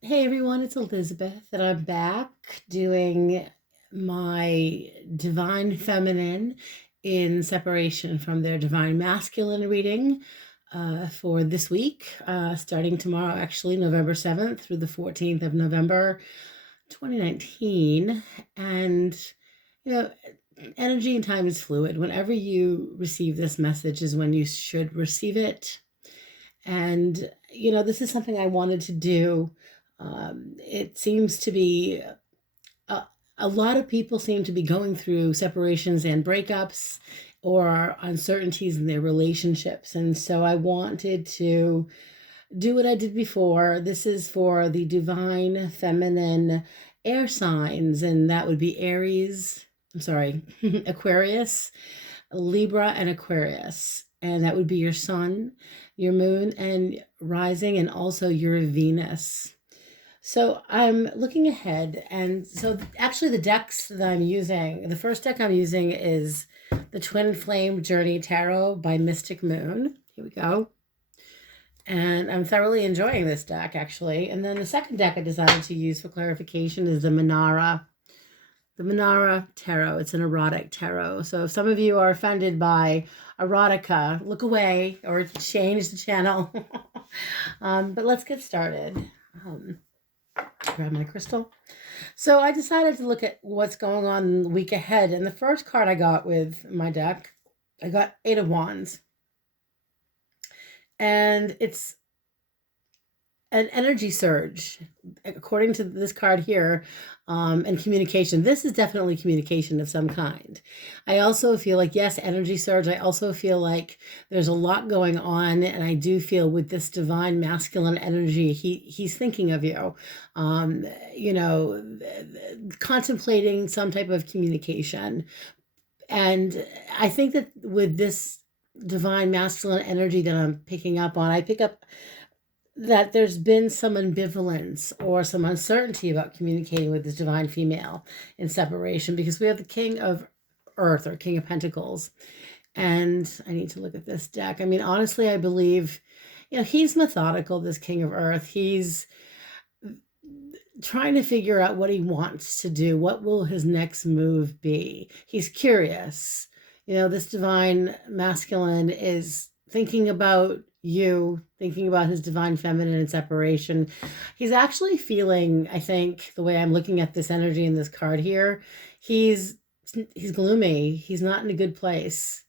Hey everyone, it's Elizabeth, and I'm back doing my divine feminine in separation from their divine masculine reading for this week, starting tomorrow, actually, November 7th through the 14th of November 2019. And, you know, energy and time is fluid. Whenever you receive this message is when you should receive it. And, this is something I wanted to do. It seems to be a, a lot of people seem to be going through separations and breakups or uncertainties in their relationships. And so I wanted to do what I did before. This is for the divine feminine air signs, and that would be Aries. I'm sorry, Aquarius, Libra, and Aquarius. And that would be your sun, your moon, and rising, and also your Venus. So I'm looking ahead. And so actually, the decks that I'm using, the first deck I'm using is the Twin Flame Journey Tarot by Mystic Moon. Here we go. And I'm thoroughly enjoying this deck, actually. And then the second deck I decided to use for clarification is the Manara Tarot. It's an erotic tarot. So if some of you are offended by erotica, look away or change the channel. But let's get started. Grab my crystal. So I decided to look at what's going on the week ahead. And the first card I got with my deck, I got Eight of Wands. And it's an energy surge, according to this card here, and communication. This is definitely communication of some kind. I also feel like, yes, energy surge. I also feel like there's a lot going on, and I do feel with this divine masculine energy, he's thinking of you, contemplating some type of communication. And I think that with this divine masculine energy that I'm picking up on, I pick up that there's been some ambivalence or some uncertainty about communicating with this divine female in separation, because we have the King of Earth or King of Pentacles. And I need to look at this deck. I mean, honestly, I believe, he's methodical, this King of Earth. He's trying to figure out what he wants to do. What will his next move be? He's curious. This divine masculine is thinking about you, thinking about his divine feminine and separation. He's actually feeling, I think, the way I'm looking at this energy in this card here, he's gloomy. He's not in a good place.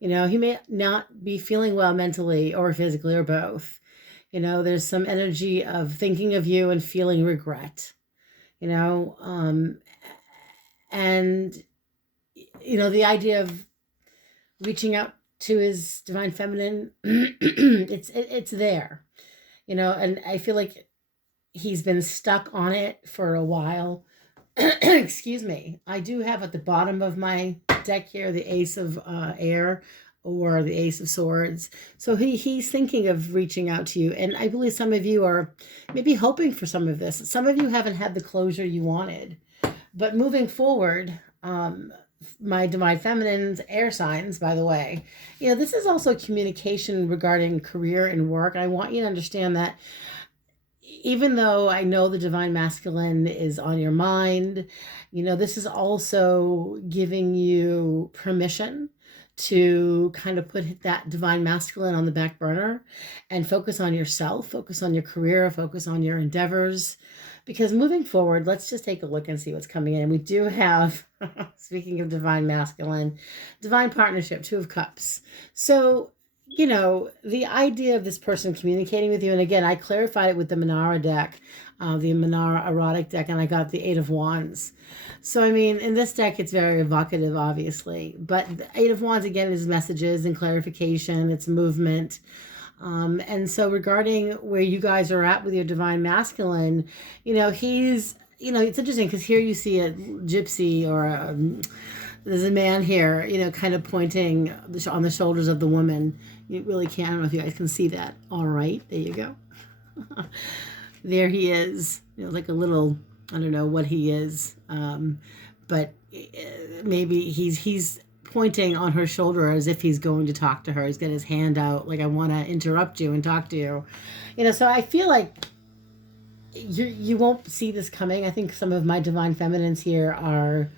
He may not be feeling well mentally or physically or both. There's some energy of thinking of you and feeling regret. And the idea of reaching out to his divine feminine, it's there, and I feel like he's been stuck on it for a while. Excuse me. I do have at the bottom of my deck here the Ace of Air or the Ace of Swords. So he's thinking of reaching out to you, and I believe some of you are maybe hoping for some of this. Some of you haven't had the closure you wanted, but moving forward, my divine feminine's air signs, by the way, this is also communication regarding career and work. I want you to understand that even though I know the divine masculine is on your mind, this is also giving you permission to kind of put that divine masculine on the back burner and focus on yourself, focus on your career, focus on your endeavors. Because moving forward, let's just take a look and see what's coming in. We do have, speaking of divine masculine, divine partnership, Two of Cups. So, the idea of this person communicating with you, and again, I clarified it with the Manara deck, the Manara erotic deck, and I got the Eight of Wands. So, I mean, in this deck, it's very evocative, obviously. But the Eight of Wands, again, is messages and clarification. It's movement. And so regarding where you guys are at with your divine masculine, he's, it's interesting because here you see a gypsy or there's a man here, kind of pointing on the shoulders of the woman. You really can't. I don't know if you guys can see that. All right. There you go. There he is, like a little, I don't know what he is. But maybe he's pointing on her shoulder as if he's going to talk to her. He's got his hand out like, I want to interrupt you and talk to you. So I feel like you won't see this coming. I think some of my divine feminines here are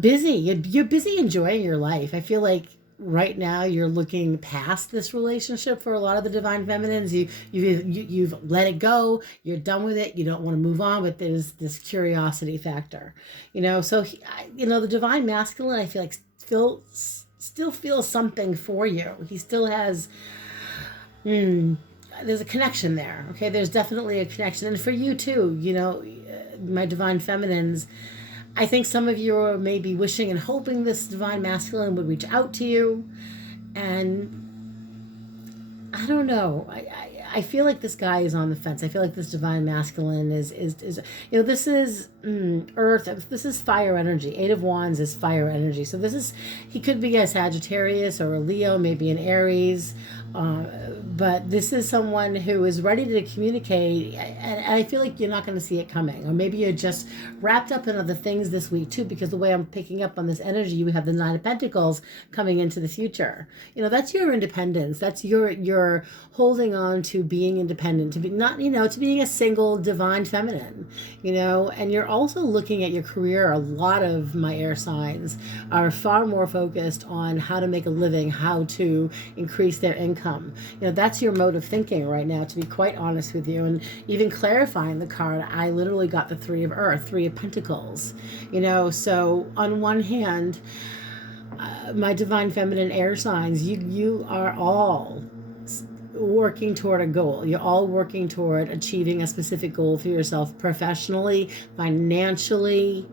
busy. You're busy enjoying your life. I feel like right now you're looking past this relationship for a lot of the divine feminines. You've let it go. You're done with it. You don't want to move on, but there's this curiosity factor, So the divine masculine, I feel like still feels something for you. He still has. There's a connection there. Okay, there's definitely a connection, and for you too. My divine feminines. I think some of you are maybe wishing and hoping this divine masculine would reach out to you. And I don't know. I feel like this guy is on the fence. I feel like this divine masculine is this is earth. This is fire energy. 8 of Wands is fire energy. So he could be a Sagittarius or a Leo, maybe an Aries. But this is someone who is ready to communicate, and I feel like you're not going to see it coming, or maybe you're just wrapped up in other things this week too, because the way I'm picking up on this energy, you have the 9 of Pentacles coming into the future. That's your independence. That's your holding on to being independent, to be not, to being a single divine feminine, and you're also looking at your career. A lot of my air signs are far more focused on how to make a living, how to increase their income. That's your mode of thinking right now, to be quite honest with you. And even clarifying the card, I literally got the 3 of Earth, 3 of Pentacles. So on one hand, my divine feminine air signs, you are all working toward a goal. You're all working toward achieving a specific goal for yourself, professionally, financially,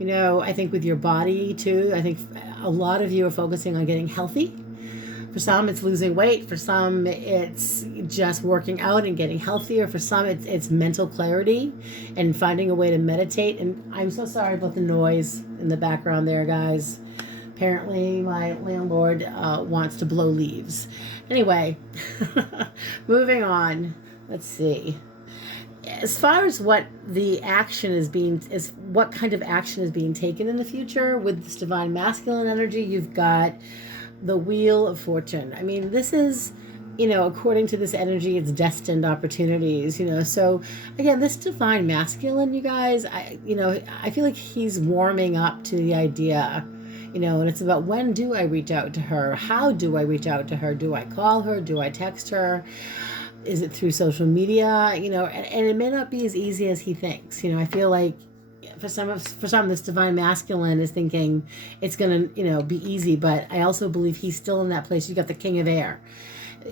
I think with your body too. I think a lot of you are focusing on getting healthy. For some, it's losing weight. For some, it's just working out and getting healthier. For some, it's mental clarity and finding a way to meditate. And I'm so sorry about the noise in the background there, guys. Apparently, my landlord wants to blow leaves. Anyway, moving on. Let's see. As far as what kind of action is being taken in the future with this divine masculine energy, you've got the Wheel of Fortune. I mean, this is, according to this energy, it's destined opportunities, So again, this divine masculine, you guys, I feel like he's warming up to the idea, and it's about, when do I reach out to her? How do I reach out to her? Do I call her? Do I text her? Is it through social media? And it may not be as easy as he thinks. I feel like for some, this divine masculine is thinking it's going to, be easy, but I also believe he's still in that place. You got the King of Air.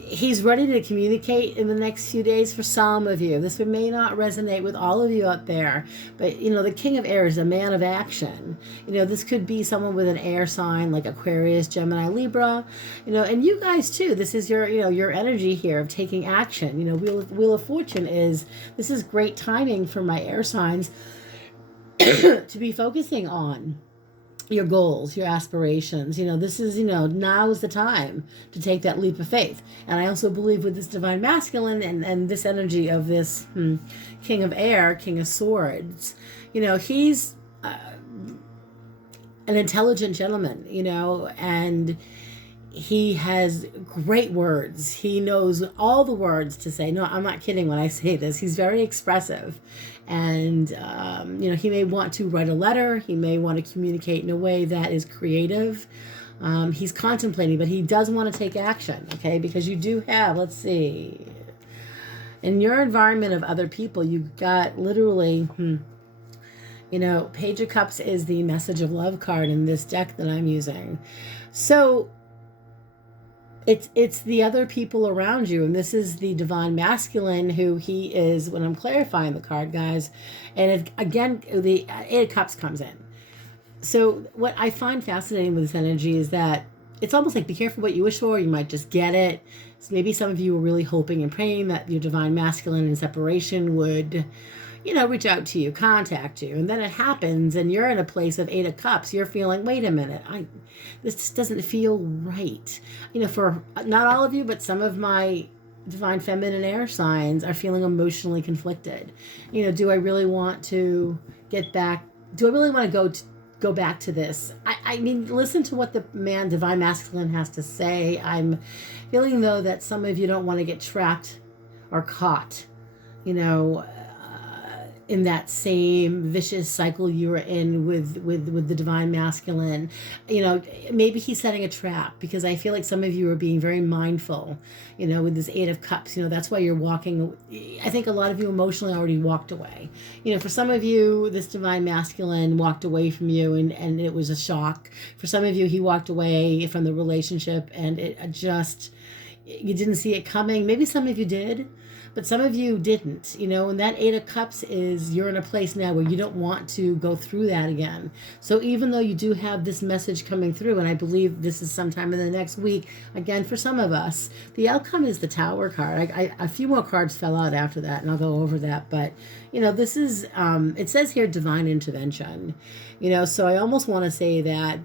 He's ready to communicate in the next few days for some of you. This may not resonate with all of you out there, but the King of Air is a man of action. This could be someone with an air sign like Aquarius, Gemini, Libra, and you guys too. This is your, your energy here of taking action. Wheel of Fortune this is great timing for my air signs to be focusing on your goals, your aspirations. This is, now is the time to take that leap of faith. And I also believe with this divine masculine and this energy of this King of Air, King of Swords, he's an intelligent gentleman, and he has great words. He knows all the words to say. No, I'm not kidding when I say this. He's very expressive. And, he may want to write a letter. He may want to communicate in a way that is creative. He's contemplating, but he does want to take action, okay? Because you do have, let's see, in your environment of other people, you've got literally, Page of Cups is the message of love card in this deck that I'm using. So it's the other people around you, and this is the divine masculine who he is when I'm clarifying the card, guys. And again, the 8 of Cups comes in. So what I find fascinating with this energy is that it's almost like, be careful what you wish for. You might just get it. So maybe some of you were really hoping and praying that your divine masculine in separation would, reach out to you, contact you. And then it happens and you're in a place of 8 of Cups. You're feeling, wait a minute, this just doesn't feel right. For not all of you, but some of my divine feminine air signs are feeling emotionally conflicted. Do I really want to get back? Do I really want to go back to this? I mean, listen to what the divine masculine has to say. I'm feeling, though, that some of you don't want to get trapped or caught, in that same vicious cycle you were in with the divine masculine. You know, maybe he's setting a trap, because I feel like some of you are being very mindful, you know, with this Eight of Cups. You know, that's why you're walking. I think a lot of you emotionally already walked away. You know, for some of you, this divine masculine walked away from you, and it was a shock. For some of you, he walked away from the relationship, and it just, you didn't see it coming. Maybe some of you did, but some of you didn't, you know, and that Eight of Cups is, you're in a place now where you don't want to go through that again. So even though you do have this message coming through, and I believe this is sometime in the next week, again, for some of us, the outcome is the Tower card. A few more cards fell out after that, and I'll go over that. But, you know, this is, it says here, divine intervention, you know, so I almost want to say that,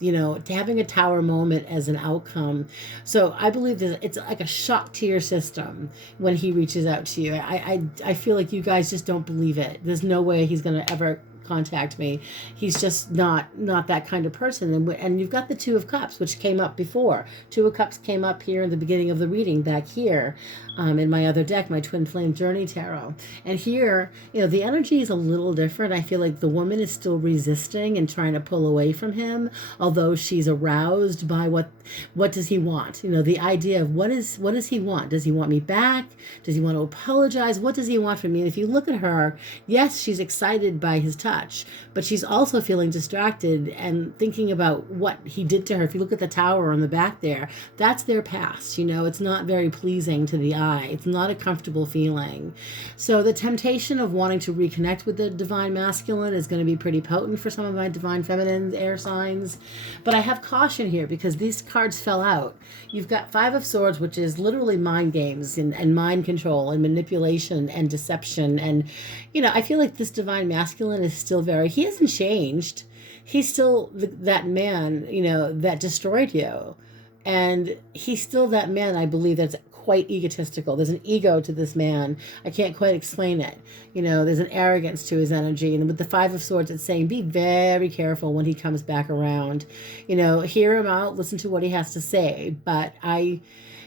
you know, to having a Tower moment as an outcome. So I believe that it's like a shock to your system when he reaches out to you. I feel like you guys just don't believe it. There's no way he's going to ever contact me. He's just not that kind of person. And you've got the Two of Cups, which came up before. Two of Cups came up here in the beginning of the reading back here, in my other deck, my Twin Flame Journey Tarot. And here, you know, the energy is a little different. I feel like the woman is still resisting and trying to pull away from him, although she's aroused by what does he want? You know, the idea of what does he want? Does he want me back? Does he want to apologize? What does he want from me? And if you look at her, yes, she's excited by his touch, but she's also feeling distracted and thinking about what he did to her. If you look at the Tower on the back there, that's their past. You know, it's not very pleasing to the eye. It's not a comfortable feeling. So the temptation of wanting to reconnect with the divine masculine is going to be pretty potent for some of my divine feminine air signs. But I have caution here, because these cards fell out. You've got Five of Swords, which is literally mind games and mind control and manipulation and deception. And, you know, I feel like this divine masculine is still he hasn't changed. He's still that man, you know, that destroyed you. And he's still that man, I believe, that's quite egotistical. There's an ego to this man. I can't quite explain it. You know, there's an arrogance to his energy. And with the Five of Swords, it's saying, be very careful when he comes back around. You know, hear him out, listen to what he has to say. But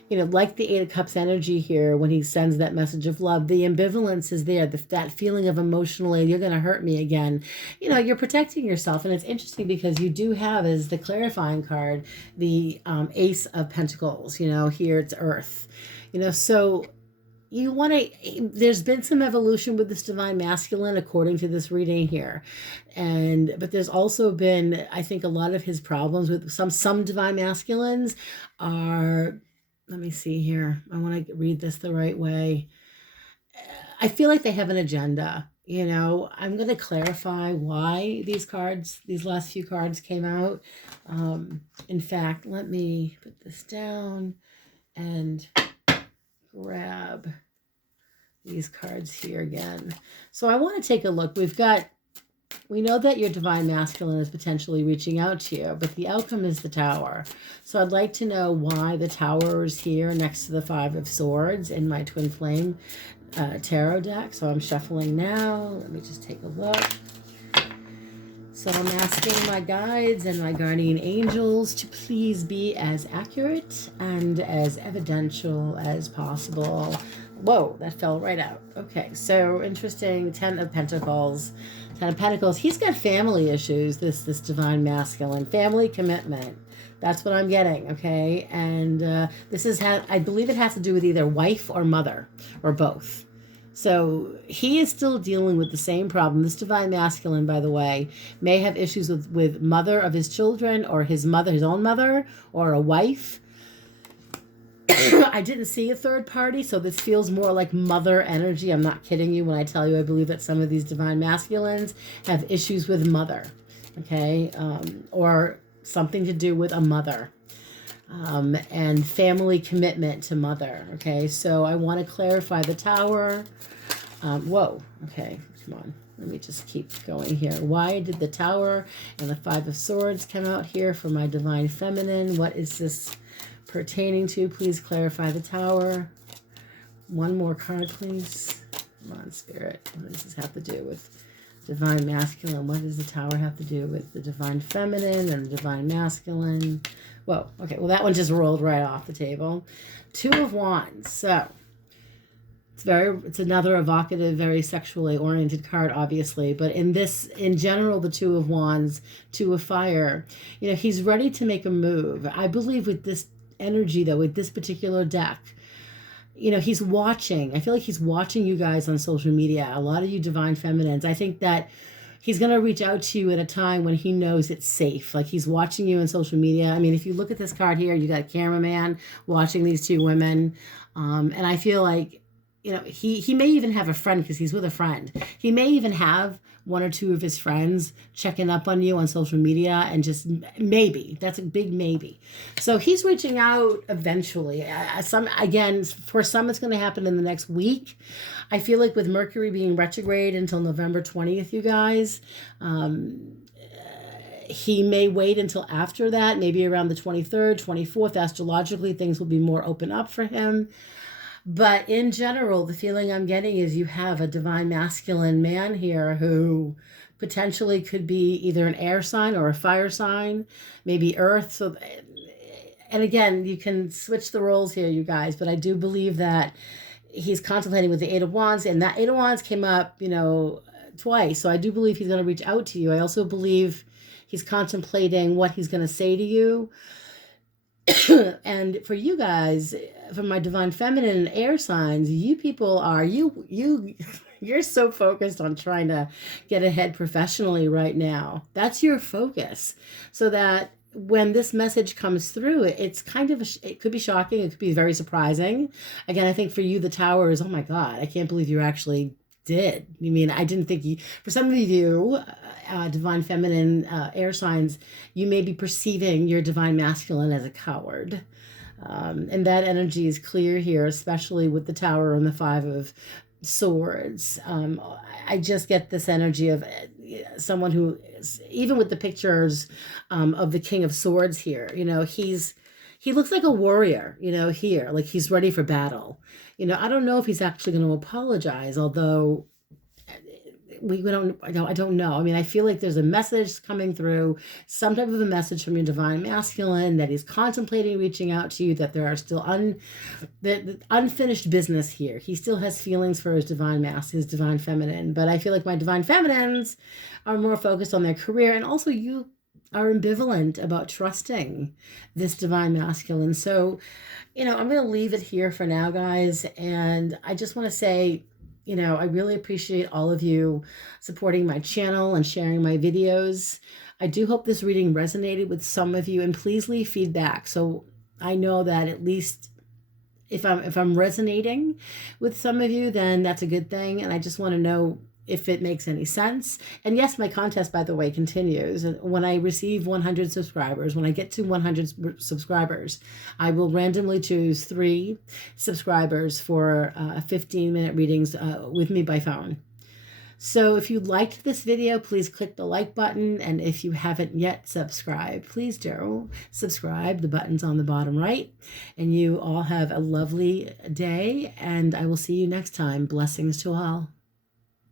you know, like the Eight of Cups energy here, when he sends that message of love, the ambivalence is there, that feeling of emotionally, you're going to hurt me again. You know, you're protecting yourself. And it's interesting because you do have, as the clarifying card, the Ace of Pentacles. You know, here it's Earth. You know, so you want to, there's been some evolution with this divine masculine according to this reading here. But there's also been, I think, a lot of his problems with some divine masculines are, let me see here. I want to read this the right way. I feel like they have an agenda. You know, I'm going to clarify why these last few cards came out. In fact, let me put this down and grab these cards here again. So I want to take a look. We know that your divine masculine is potentially reaching out to you, but the outcome is the Tower. So I'd like to know why the Tower is here next to the Five of Swords in my Twin Flame tarot deck. So I'm shuffling now. Let me just take a look. So I'm asking my guides and my guardian angels to please be as accurate and as evidential as possible. Whoa, that fell right out. Okay, so interesting. Ten of Pentacles. Ten of Pentacles. He's got family issues, this divine masculine. Family commitment. That's what I'm getting, okay? And this is, I believe it has to do with either wife or mother or both. So he is still dealing with the same problem. This divine masculine, by the way, may have issues with mother of his children, or his own mother, or a wife. I didn't see a third party, so this feels more like mother energy. I'm not kidding you when I tell you I believe that some of these divine masculines have issues with mother, okay? Or something to do with a mother. And family commitment to mother, okay? So I want to clarify the Tower. Whoa, okay, come on. Let me just keep going here. Why did the Tower and the Five of Swords come out here for my divine feminine? What is this pertaining to? Please clarify the Tower. One more card, please. Come on, Spirit. What does this have to do with divine masculine? What does the Tower have to do with the divine feminine and the divine masculine? Whoa, okay, well, that one just rolled right off the table. Two of Wands. So It's another evocative, very sexually oriented card, obviously. But in general, the Two of Wands, Two of Fire, he's ready to make a move. I believe with this energy, though, with this particular deck, he's watching. I feel like he's watching you guys on social media. A lot of you divine feminines. I think that he's going to reach out to you at a time when he knows it's safe. Like he's watching you on social media. I mean, if you look at this card here, you got a cameraman watching these two women. And I feel like, he may even have a friend because he's with a friend. He may even have one or two of his friends checking up on you on social media, and just maybe, that's a big maybe. So he's reaching out eventually. For some it's going to happen in the next week. I feel like with Mercury being retrograde until November 20th, you guys, he may wait until after that, maybe around the 23rd, 24th. Astrologically, things will be more open up for him. But in general, the feeling I'm getting is you have a divine masculine man here who potentially could be either an air sign or a fire sign, maybe earth. So, and again, you can switch the roles here, you guys, but I do believe that he's contemplating with the Eight of Wands, and that Eight of Wands came up, twice. So I do believe he's going to reach out to you. I also believe he's contemplating what he's going to say to you. And for you guys, for my divine feminine and air signs, you people are you're so focused on trying to get ahead professionally right now. That's your focus. So that when this message comes through, it's kind of it could be shocking, it could be very surprising. Again, I think for you the Tower is, oh my God, I can't believe you actually did. I mean, I didn't think you, for some of you, divine feminine air signs, you may be perceiving your divine masculine as a coward. And that energy is clear here, especially with the Tower and the Five of Swords. I just get this energy of someone who, even with the pictures of the King of Swords here, he looks like a warrior, here, like he's ready for battle. I don't know if he's actually going to apologize, although I don't know. I mean, I feel like there's a message coming through, some type of a message from your divine masculine that he's contemplating reaching out to you, that there are still the unfinished business here. He still has feelings for his divine feminine, but I feel like my divine feminines are more focused on their career, and also you are ambivalent about trusting this divine masculine. So, I'm going to leave it here for now, guys. And I just want to say, I really appreciate all of you supporting my channel and sharing my videos. I do hope this reading resonated with some of you, and please leave feedback. So I know that at least if I'm resonating with some of you, then that's a good thing. And I just want to know if it makes any sense. And yes, my contest, by the way, continues. When I receive 100 subscribers, when I get to 100 subscribers, I will randomly choose 3 subscribers for 15-minute readings with me by phone. So if you liked this video, please click the like button. And if you haven't yet subscribed, please do subscribe. The button's on the bottom right. And you all have a lovely day, and I will see you next time. Blessings to all.